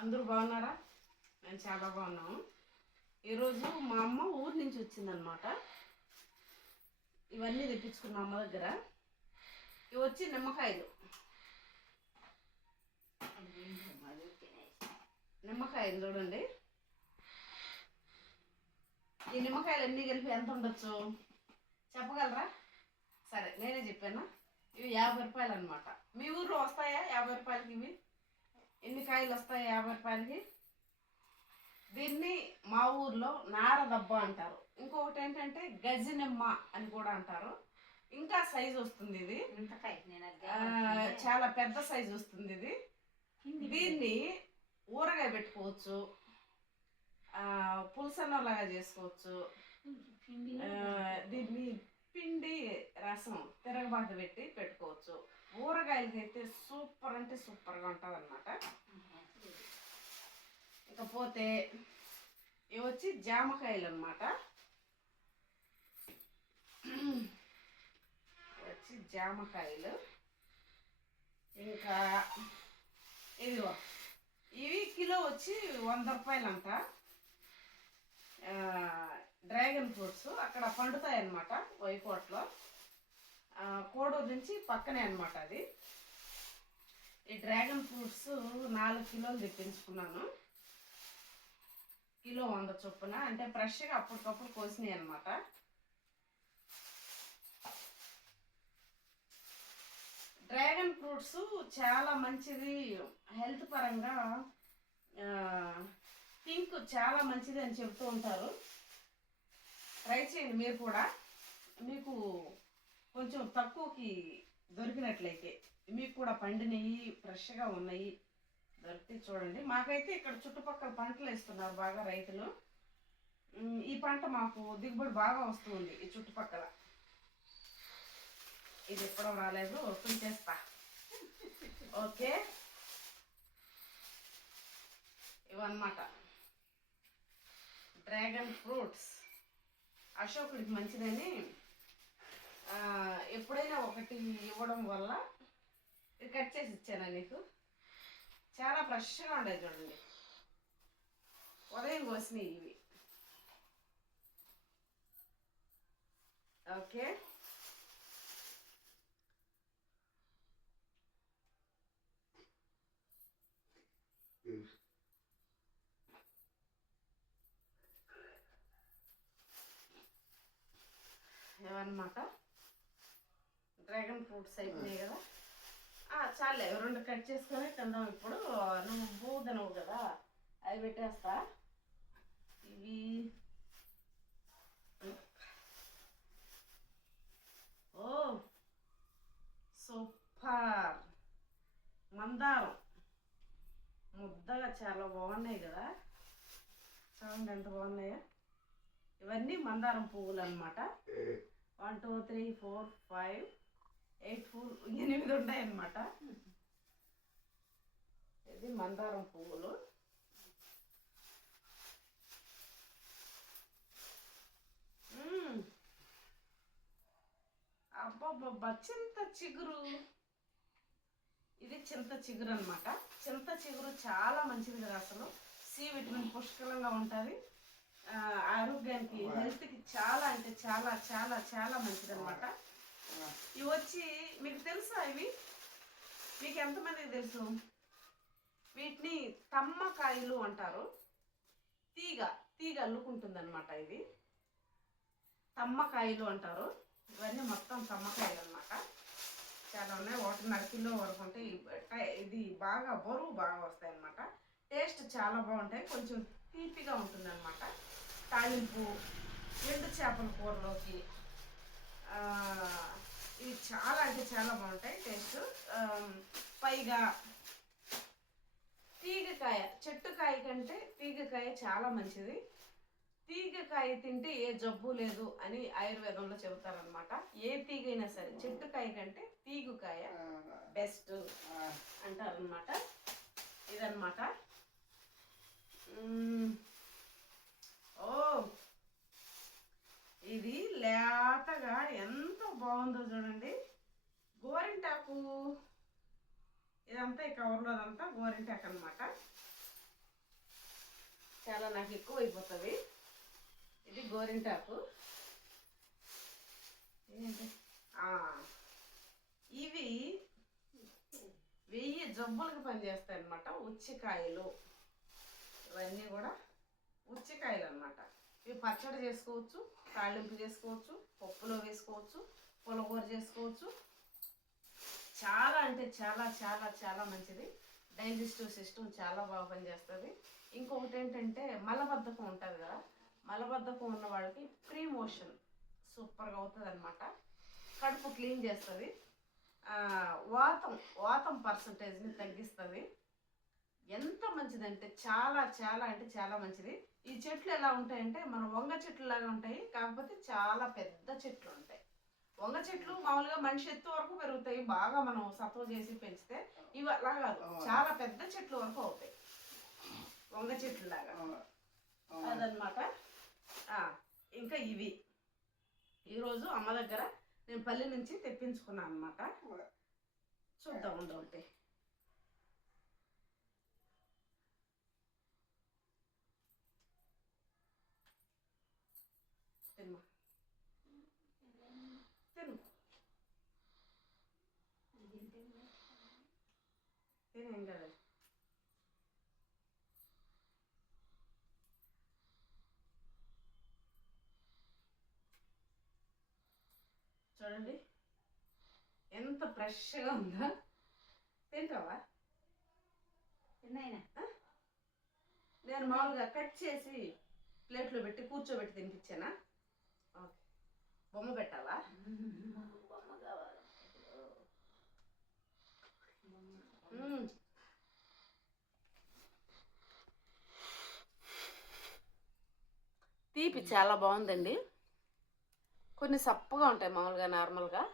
అందరూ బాగున్నారా? నేను చాలా బాగున్నాము. ఈరోజు మా అమ్మ ఊరి నుంచి వచ్చిందనమాట ఇవన్నీ తెప్పించుకున్న అమ్మ దగ్గర. ఇవి వచ్చి నిమ్మకాయలు. నిమ్మకాయలు చూడండి. ఈ నిమ్మకాయలు అన్నీ కలిపి ఎంత ఉండొచ్చు? చెప్పగలరా? సరే నేనే చెప్పాను? ఇవి యాభై రూపాయలు అనమాట మీ ఊర్లో వస్తాయా? యాభై రూపాయలకి ఇవి? ఎన్ని కాయలు వస్తాయి? యాభై రూపాయలకి? దీన్ని మా ఊర్లో నారదబ్బ అంటారు. ఇంకొకటి ఏంటంటే గజినిమ్మ అని కూడా అంటారు. ఇంకా సైజు వస్తుంది ఇది. చాలా పెద్ద సైజు వస్తుంది ఇది. దీన్ని ఊరగాయ పెట్టుకోవచ్చు. ఆ, పులసన్నం లాగా చేసుకోవచ్చు దీన్ని పిండి రసం తిరగబాటు పెట్టి పెట్టుకోవచ్చు. ఊరగాయలకి అయితే సూపర్ అంటే సూపర్గా ఉంటుంది అనమాట ఇకపోతే ఇవి వచ్చి జామకాయలు అనమాట వచ్చి జామకాయలు. ఇంకా ఇదిగో ఇవి కిలో వచ్చి వంద రూపాయలంట. డ్రాగన్ ఫ్రూట్స్ అక్కడ పండుతాయి అన్నమాట వైకోట్లో కోడూరు నుంచి పక్కనే అనమాట అది. ఈ డ్రాగన్ ఫ్రూట్స్ నాలుగు కిలోలు తెప్పించుకున్నాను. కిలో వంద చొప్పున అంటే ఫ్రెష్గా అప్పటికప్పుడు కోసినాయి అనమాట డ్రాగన్ ఫ్రూట్స్ చాలా మంచిది హెల్త్ పరంగా పింక్ చాలా మంచిది అని చెప్తూ ఉంటారు. ట్రై చేయండి మీరు కూడా. మీకు కొంచెం తక్కువకి దొరికినట్లయితే మీకు కూడా పండినవి ఫ్రెష్గా ఉన్నాయి దొరికితే చూడండి. మాకైతే ఇక్కడ చుట్టుపక్కల పంటలు వేస్తున్నారు బాగా రైతులు. ఈ పంట మాకు దిగుబడి బాగా వస్తుంది ఈ చుట్టుపక్కల. ఇది ఎప్పుడో రాలేదు ఓపెన్ చేస్తా. ఓకే? ఇవన్నమాట. Dragon fruits. అశోకుడికి మంచిదని ఎప్పుడైనా ఒకటి ఇవ్వడం వల్ల ఇది కట్ చేసి ఇచ్చానా నీకు? చాలా ఫ్రెష్గా ఉండేది చూడండి. ఉదయం కోసినాయి ఇవి. ఓకే? ఇవన్నమాట డ్రాగన్ ఫ్రూట్స్ అయిపోయినాయి కదా. ఆ, చాలే రెండు కట్ చేసుకొని తిందాం ఇప్పుడు. నువ్వు తినవు కదా అవి పెట్టేస్తా. ఇవి ఓ సూపర్. మందారం. ముద్దగా చాలా బాగున్నాయి కదా. చూడండి ఎంత బాగున్నాయో. ఇవన్నీ మందారం పువ్వులు అనమాట one two three four five eight four ఎనిమిది ఉన్నాయన్నమాట. ఇది మందారం పువ్వులు. అబ్బబ్బబ్బా చింత చిగురు. ఇది చింత చిగురు అనమాట చింత చిగురు చాలా మంచిది కదా అసలు. సి విటమిన్ పుష్కలంగా ఉంటుంది. ఆరోగ్యానికి హెల్త్కి చాలా అంటే చాలా చాలా చాలా మంచిది అనమాట ఇవి వచ్చి మీకు తెలుసా ఇవి? మీకు ఎంతమందికి తెలుసు? వీటిని తమ్మకాయలు అంటారు. తీగ తీగ అల్లుకుంటుంది అనమాట ఇది. తమ్మకాయలు అంటారు. ఇవన్నీ మొత్తం తమ్మకాయలు అనమాట చాలా ఉన్నాయి. ఒకటిన్నర కిలో వరకు ఉంటాయి. ఇవి టై- ఇది బాగా బరువు బాగా వస్తాయి అనమాట టేస్ట్ చాలా బాగుంటాయి. కొంచెం తీపిగా ఉంటుంది అనమాట తాలింపు ఎండు చేపల కూరలోకి ఇవి చాలా అంటే చాలా బాగుంటాయి టేస్ట్. పైగా తీగకాయ చెట్టుకాయ కంటే తీగకాయ చాలా మంచిది. తీగకాయ తింటే ఏ జబ్బు లేదు అని ఆయుర్వేదంలో చెబుతారనమాట ఏ తీగ అయినా సరే చెట్టుకాయ కంటే తీగుకాయ బెస్ట్ అంటారనమాట ఇదన్నమాట. మ్మ్. ఓ ఇది లేతగా ఎంత బాగుందో చూడండి. గోరింటాకు. ఇదంతా ఈ కవర్లో అదంతా గోరింటాకు అనమాట చాలా నాకు ఎక్కువ అయిపోతుంది ఇది గోరింటాకు. ఏంటి? ఇవి వెయ్యి జబ్బులకు పనిచేస్తాయి అనమాట ఉచ్చికాయలు. ఇవన్నీ కూడా ఉచ్చికాయలు అనమాట ఇవి పచ్చడి చేసుకోవచ్చు తాళింపు చేసుకోవచ్చు పప్పులో వేసుకోవచ్చు పులగూర చేసుకోవచ్చు. చాలా అంటే చాలా చాలా చాలా మంచిది. డైజెస్టివ్ సిస్టమ్ చాలా బాగా పనిచేస్తుంది. ఇంకొకటి ఏంటంటే మలబద్ధకం ఉంటుంది కదా. మలబద్ధకం ఉన్న వాళ్ళకి ప్రీ మోషన్ సూపర్గా అవుతుంది అనమాట కడుపు క్లీన్ చేస్తుంది. వాతం వాతం పర్సంటేజ్ని తగ్గిస్తుంది. ఎంత మంచిదంటే చాలా చాలా అంటే చాలా మంచిది. ఈ చెట్లు ఎలా ఉంటాయంటే మన వంగ చెట్లు లాగా ఉంటాయి కాకపోతే చాలా పెద్ద చెట్లు ఉంటాయి. వంగ చెట్లు మామూలుగా మనిషి ఎత్తు వరకు పెరుగుతాయి బాగా మనం సత్వ చేసి పెంచితే ఇవి అలా కాదు. చాలా పెద్ద చెట్లు వరకు అవుతాయి. వంగ చెట్లు లాగా అదనమాట ఇంకా ఇవి. ఈరోజు అమ్మ దగ్గర నేను పల్లె నుంచి తెప్పించుకున్నాను అనమాట చూద్దాం ఉండు ఏం కదా చూడండి. ఎంత ఫ్రెష్గా ఉందో. తింటావా? తిన్నాయినా? నేను మామూలుగా కట్ చేసి ప్లేట్లో పెట్టి కూర్చోబెట్టి తినిపించానా? ఓకే. బొమ్మ పెట్టాలా బొమ్మ కావాలి మ్మ్. తీపి చాలా బాగుందండి. కొన్ని సప్పగా ఉంటాయి మామూలుగా నార్మల్గా.